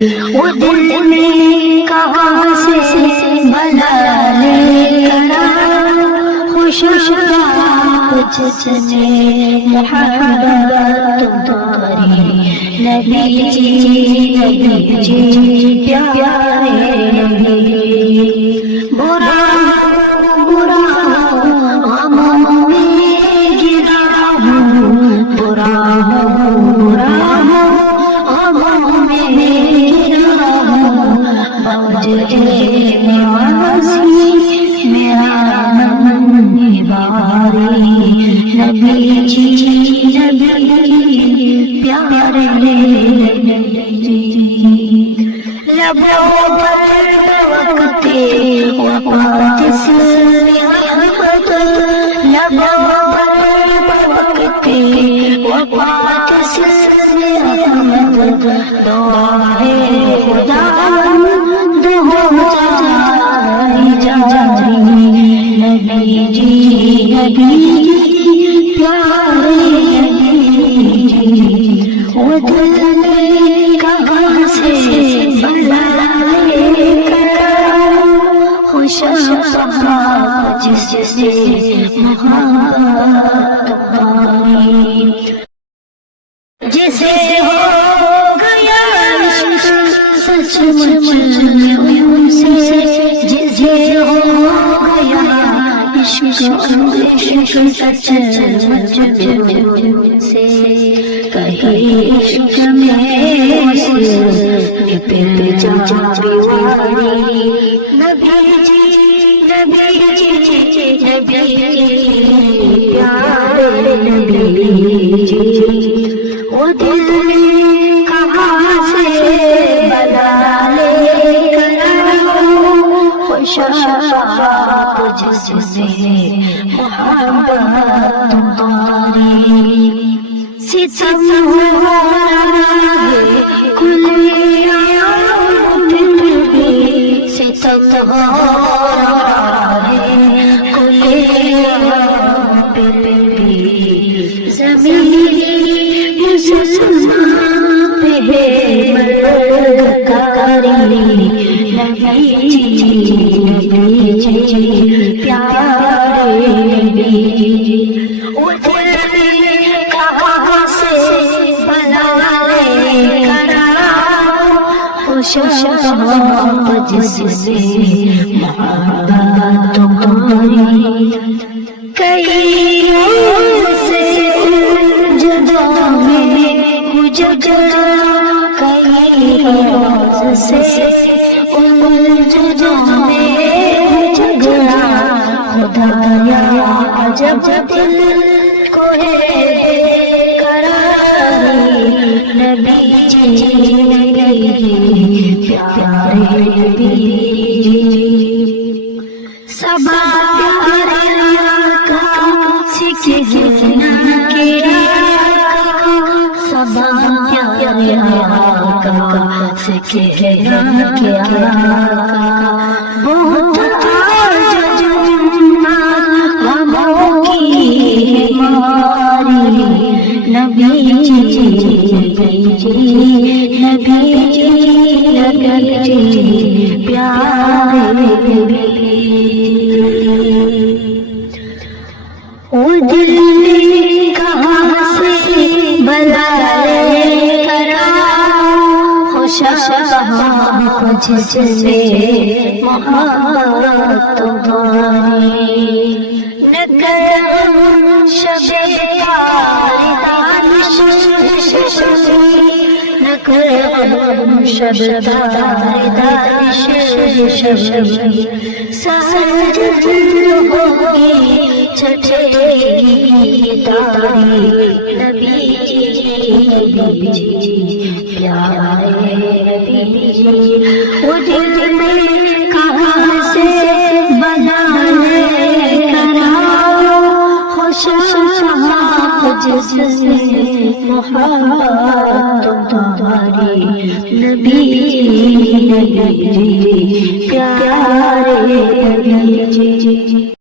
وہ دل میں کہاں سے بھلا لے کر خوش جس نے محبت تمہاری نبی جی پیارے نبی برا برا غموں میں گرا ہوں برا برا غموں میں نبی جی نبی پیارے لبوں پر وقتے وفات سے احمد لبوں پر وقتے وفات سے احمد دعا ہے خدا نبی جی نبی پیارے نبی وہ دل میں کہاں سے بھلا لے کر خوش جس سے محبت تمہاری جسے ہو گیا سچ مچ سے جسے ہو گیا عشق سچ مچ سے کہیں عشق میں پہ جا بیواری نبی جی نبی پیارے نبی جی وہ دل میں کہاں سے بلا لے کر خوش جس سے محبت تمہاری ستم ہو رہا ہے کل دل بھی ستم ہو رہا ہے کل دل بھی زمین مسلمان پہ مرگ کاری نبی جی پیارے نبی وہ دل میں کہاں سے بلا لے کر خوش جس سے محبت تمہاری کئی سے جدا میں گزرا کئی سے جدا میں جگڑا خدایا عجب دل کو ہے بے قراری نبی جی نبی پیارے نبی سبا پیارے آقا سکھنا کے سبا پیارے آقا سکھنا کے بہت نبی جی نبی جی پیارے نبی وہ دل میں کہاں سے بلا لے کر خوش جس سے محبت تمہاری نگر شب شب دانش سحر ہوگی چھٹے تاری نبی جی پیارے نبی جی وہ دل میں کہاں سے بلا لے کر خوش جس سے محبت تمہاری نبی جی پیارے نبی جی